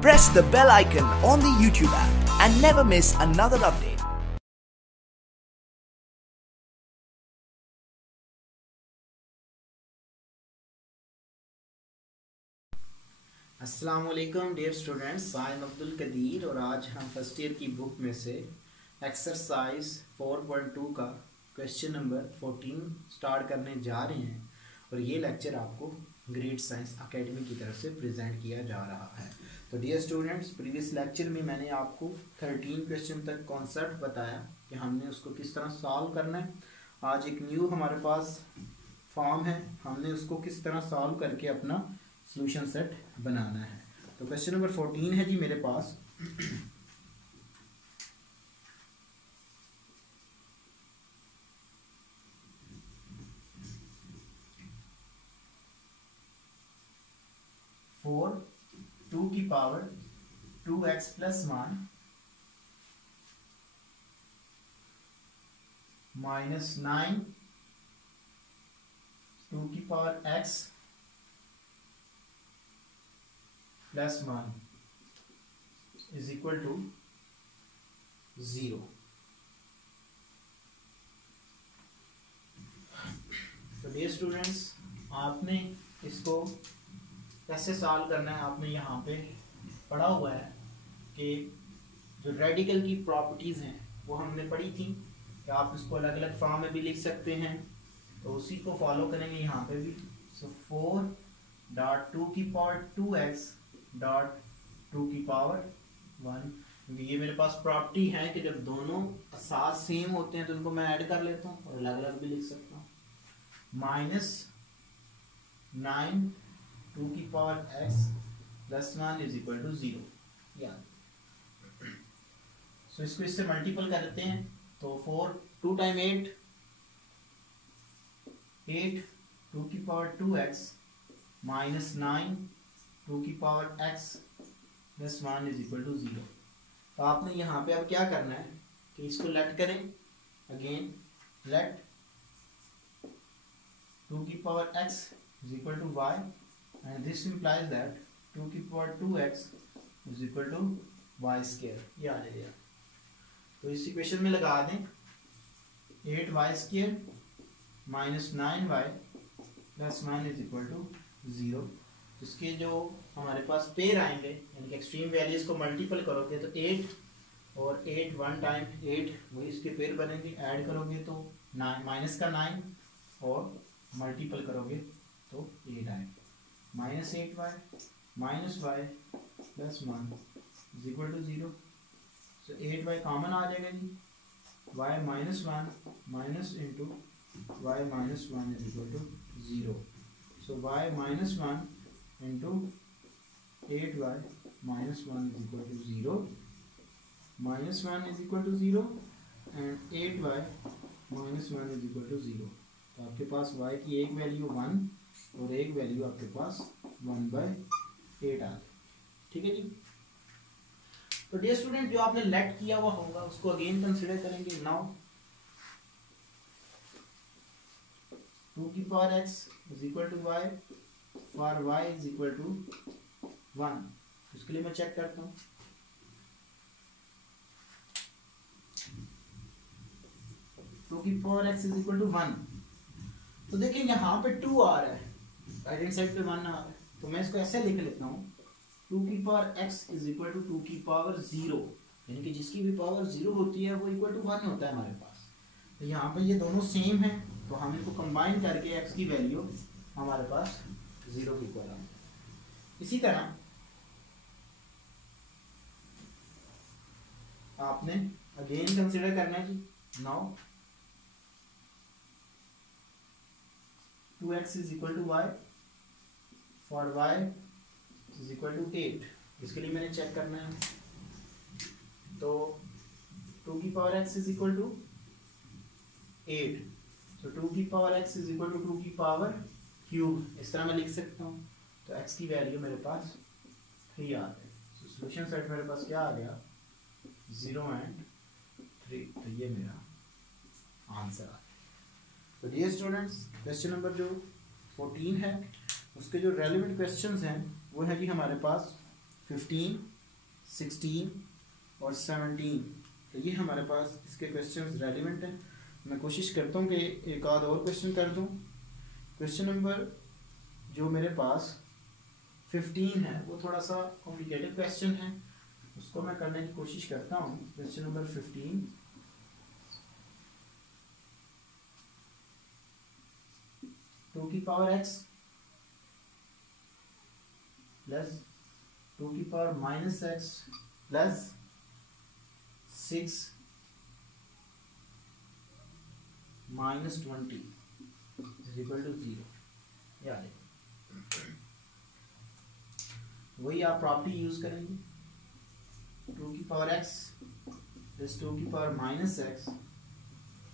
Press the bell icon on the YouTube app and never miss another update. अस्सलाम वालेकुम dear students, I am Abdul Qadir और आज हम first year की book में से एक्सरसाइज 4.2 का क्वेश्चन नंबर 14 स्टार्ट करने जा रहे हैं और ये लेक्चर आपको ग्रेड साइंस एकेडमी की तरफ से प्रेजेंट किया जा रहा है। तो डियर स्टूडेंट्स, प्रीवियस लेक्चर में मैंने आपको 13 क्वेश्चन तक कॉन्सेप्ट बताया कि हमने उसको किस तरह सॉल्व करना है। आज एक न्यू हमारे पास फॉर्म है, हमने उसको किस तरह सॉल्व करके अपना सॉल्यूशन सेट बनाना है। तो क्वेश्चन नंबर 14 है जी मेरे पास। फोर 2 की पावर 2x प्लस 1 माइनस 9 2 की power x plus 1 is equal to 0। तो डियर स्टूडेंट्स, आपने इसको कैसे सॉल्व करना है, आपने यहाँ पे पढ़ा हुआ है कि जो रेडिकल की प्रॉपर्टीज़ हैं वो हमने पढ़ी थी कि आप इसको अलग अलग फॉर्म में भी लिख सकते हैं, तो उसी को फॉलो करेंगे यहाँ पे भी। सो 4 डॉट 2 की पावर 2x डॉट 2 की पावर 1, क्योंकि ये मेरे पास प्रॉपर्टी है कि जब दोनों साथ सेम होते हैं तो उनको मैं ऐड कर लेता हूँ और अलग अलग भी लिख सकता हूँ। माइनस 9 2 की power x plus 1 is equal to 0। So इसको इससे मल्टीपल कर देते हैं, तो 4 2 टाइम 8 2 की पावर 2x माइनस 9 2 की power x plus 1 is equal to 0। तो आपने यहाँ पे अब क्या करना है कि इसको लेट करें, अगेन लेट 2 की power x is equal to y and this implies that 2 की power 2x is equal to y square. ये आ जाएगा, तो इस इक्वेशन में लगा दें 8y square minus 9y plus 1 is equal to 0। इसके जो हमारे पास पेयर आएंगे यानी कि एक्सट्रीम वैल्यूज को मल्टीपल करोगे तो 8 और 8 1 टाइम 8 वही इसके पेयर बनेंगे, ऐड करोगे तो 9 माइनस का 9 और मल्टीपल करोगे तो 8 आएगा। Minus 8y minus y plus 1 is equal to 0। So 8y common आ जाएगा जी, y minus 1 minus into y minus 1 is equal to 0। So y minus 1 into 8y minus 1 is equal to 0, minus 1 is equal to 0 and 8y minus 1 is equal to 0। तो आपके पास y की एक value 1 और एक value आपके पास 1/8 आ गई। ठीक है जी। तो डियर स्टूडेंट, जो आपने लेट किया हुआ होगा उसको अगेन कंसिडर करेंगे। नाउ 2 की power x is equal to y for y is equal to 1। उसके लिए मैं चेक करता हूँ। टू की power x is equal to 1, तो देखिए यहाँ पे 2 आ रहा है, राइट हैंड साइड पे 1 आ रहा है, तो मैं इसको ऐसे लिख लेता हूँ 2 की power x is equal to 2 की पावर 0, यानी कि जिसकी भी पावर 0 होती है वो इक्वल टू 1 होता है हमारे पास। तो यहाँ पे ये दोनों सेम है, तो हम इनको कंबाइन करके x की वैल्यू हमारे पास 0 की इक्वल है। इसी तरह आपने अगेन कंसिडर करना है कि now 2x is equal to y for y is equal to 8। इसके लिए मैंने चेक करना है, तो 2 की power x is equal to 8, तो 2 की power x is equal to 2 की पावर क्यूब, इस तरह मैं लिख सकता हूँ। तो x की वैल्यू मेरे पास 3 आ गई। तो सॉल्यूशन सेट मेरे पास क्या आ गया, 0 एंड 3। तो ये मेरा आंसर आ गया। तो डियर स्टूडेंट्स, क्वेश्चन नंबर जो 14 है उसके जो रेलिवेंट क्वेश्चंस हैं वो है कि हमारे पास 15, 16 और 17। तो ये हमारे पास इसके क्वेश्चंस रेलिवेंट हैं। मैं कोशिश करता हूँ कि एक आध और क्वेश्चन कर दूँ। क्वेश्चन नंबर जो मेरे पास 15 है वो थोड़ा सा कॉम्प्लिकेटेड क्वेश्चन है, उसको मैं करने की कोशिश करता हूँ। क्वेश्चन नंबर 15, टू की पावर x प्लस 2 की power minus x plus 6 minus 20 is equal to 0। याद है, वही आप प्रॉपर्टी यूज करेंगे। 2 की पावर x प्लस 2 की पावर माइनस x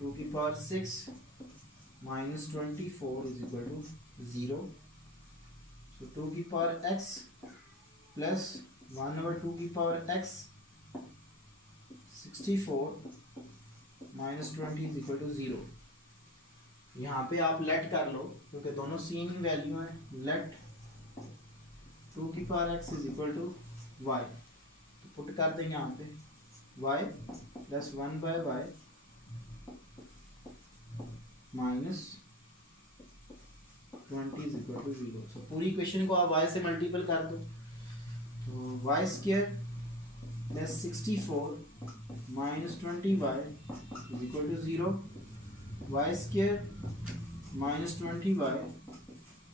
2 की power 6 minus 24 is equal to 0। So 2 की पावर x प्लस 1/2 की power x 64 minus 20 is equal to 0। यहाँ पे आप लेट कर लो क्योंकि दोनों सेम ही वैल्यू है। लेट 2 की power x is equal to y, तो पुट कर दें यहाँ पे y plus 1/y minus 20 is equal to 0। So पूरी इक्वेशन को आप y से मल्टीपल कर दो, तो y square plus 64 minus 20y is equal to 0। y square minus 20y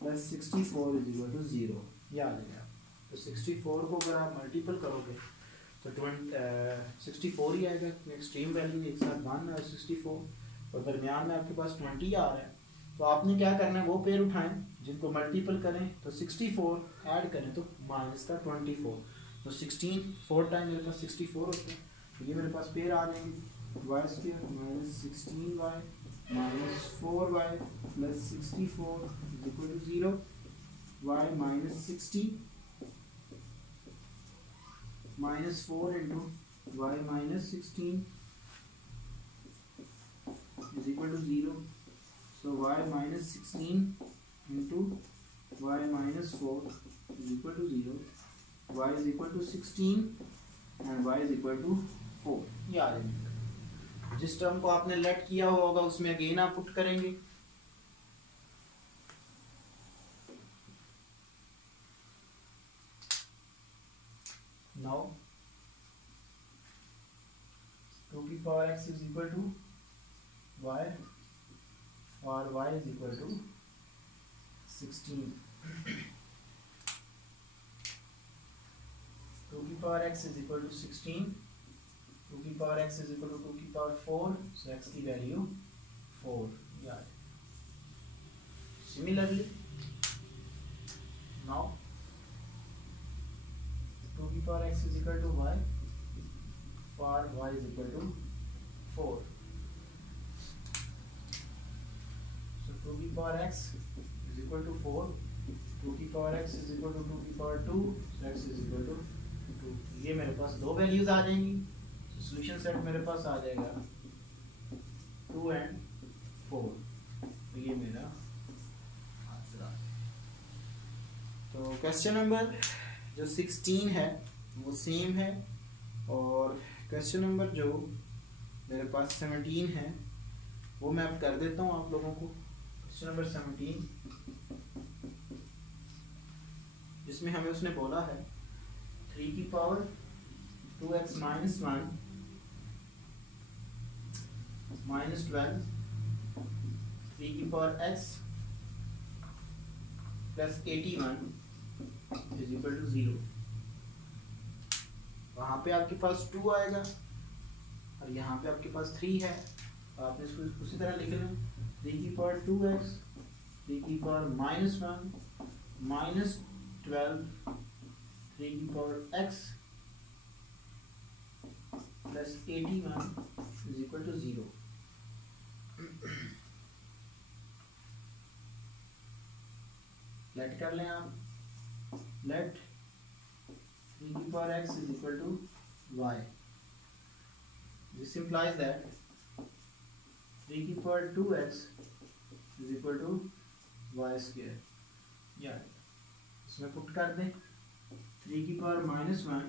plus 64 is equal to 0। याद है, तो 64 को अगर आप मल्टीपल करोगे तो 64 ही आएगा। एक्सट्रीम वैल्यू एक साथ 1 और 64 और दरमियान में आपके पास 20 आ रहा है। तो आपने क्या करना है, वो पेयर उठाएं जिनको मल्टीपल करें तो 64 ऐड करें तो माइनस का 24, तो 16 4 टाइम मेरे पास 64 होते हैं। तो ये मेरे पास पेयर आ जाएंगे y square minus 16y minus 4y plus 64 is equal to 0। y minus 60 minus 4 into y minus 16 is equal to 0। So y minus 16 into y minus 4 is equal to 0. y is equal to 16 and y is equal to 4। ये आ जाएगा। जिस term को आपने late किया होगा उसमें again आप पुट करेंगे। Now 2 की power x is equal to y और y is equal to 16। 2 की power x is equal to 16, 2 की power x is equal to 2 की पावर 4, so x की वैल्यू 4। यार सिमिलरली नाउ 2 की power x is equal to y और y is equal to 4। 2 की power x is equal to 4, 2 की power x is equal to 2 की power 2, so x is equal to 2। ये मेरे पास दो वैल्यूज आ जाएंगी। सॉल्यूशन सेट मेरे पास आ जाएगा 2 and 4। तो ये मेरा आंसर आ जाएगा। तो क्वेश्चन नंबर जो 16 है वो सेम है और क्वेश्चन नंबर जो मेरे पास 17 है वो मैं अब कर देता हूँ आप लोगों को। क्वेश्चन नंबर 17 जिसमें हमें उसने बोला है 3 की पावर 2x माइनस 1 माइनस 12 3 की power x plus 81 is equal to 0। वहाँ पे आपके पास 2 आएगा और यहाँ पे आपके पास 3 है, आपने इसको उसी तरह लिख लें 3 की पावर 2x 3 की पावर माइनस 1 माइनस 12 3 की power x plus 81 is equal to 0। Let कर लें आप, लेट 3 की power x is equal to y। This implies that 3 की power 2x is equal to y square. या इसमें पुट कर दें 3 की power -1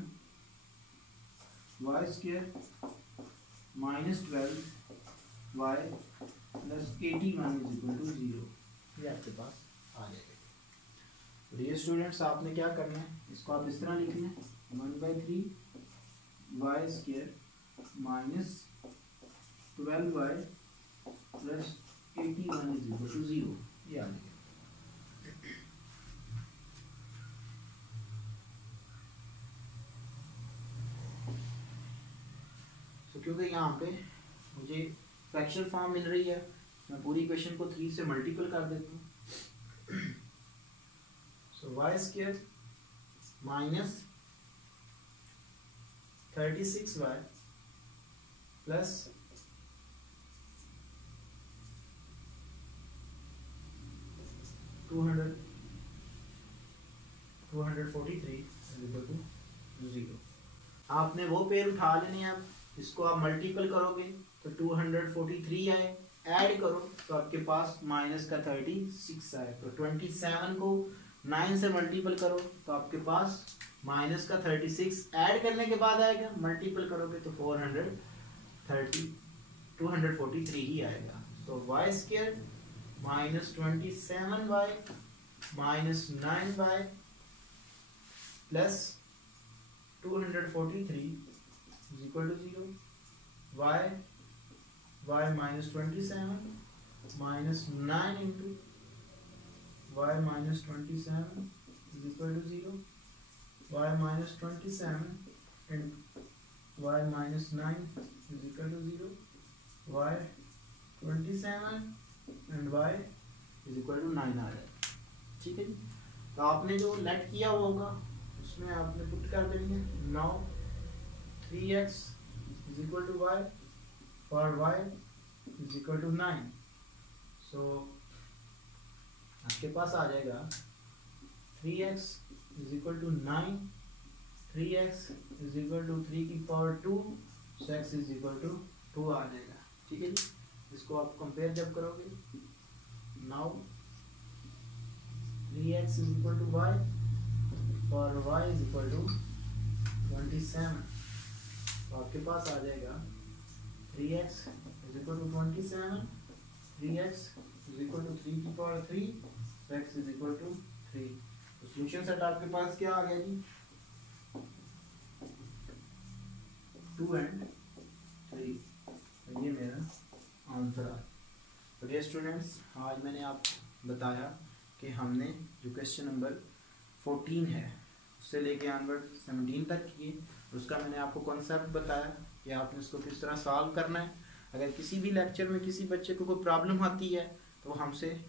y square -12 y plus 81 is equal to 0, ये आपके पास आ जाएगा। तो ये स्टूडेंट्स आपने क्या करना है, इसको आप इस तरह लिख लें 1/3 y square -12y plus 81 is equal to 0, ये आ गया। तो क्योंकि यहाँ पे मुझे फ्रैक्शनल फॉर्म मिल रही है, मैं पूरी इक्वेशन को 3 से मल्टीपल कर देता हूँ। So y square -36y plus 243 is equal to 0। आपने वो पेयर उठा लेने हैं, अब इसको आप मल्टीपल करोगे तो 243 आए, ऐड करो तो आपके पास माइनस का 36 आए। तो 27 को 9 से मल्टीपल करो तो आपके पास माइनस का 36 ऐड करने के बाद आएगा, मल्टीपल करोगे तो 243 ही आएगा। तो y square -27y -9y plus 243 is equal to 0. y -27 minus 9 into y -27 is equal to 0. y -27 and y -9 is equal to 0. y 27 and y is equal to 9 आ जाए। ठीक है जी। तो आपने जो लेट किया होगा उसमें आपने पुट कर देंगे। Now 3x is equal to y for y is equal to 9। सो आपके पास आ जाएगा 3x is equal to 9, 3x is equal to 3 की power 2, so x is equal to 2 आ जाएगा। ठीक है जी। इसको आप कंपेयर जब करोगे, now 3x is equal to y for y is equal to 27, तो आपके पास आ जाएगा 3x is equal to 27, 3x is equal to 3 की power 3, so x is equal to 3। तो सॉल्यूशन सेट आपके पास क्या आ गया जी, 2 and 3। तो ये मेरा आंसर आ। तो डियर स्टूडेंट्स, आज मैंने आपको बताया कि हमने जो क्वेश्चन नंबर 14 है उससे लेके ऑनवर्ड 17 तक किए, उसका मैंने आपको कॉन्सेप्ट बताया कि आपने इसको किस तरह सॉल्व करना है। अगर किसी भी लेक्चर में किसी बच्चे को कोई प्रॉब्लम आती है तो वो हमसे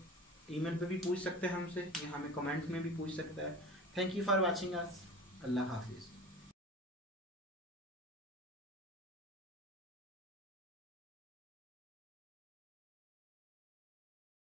ईमेल पे भी पूछ सकते हैं हमसे, या हमें कमेंट में भी पूछ सकता है। Thank you for watching us. अल्लाह हाफिज़।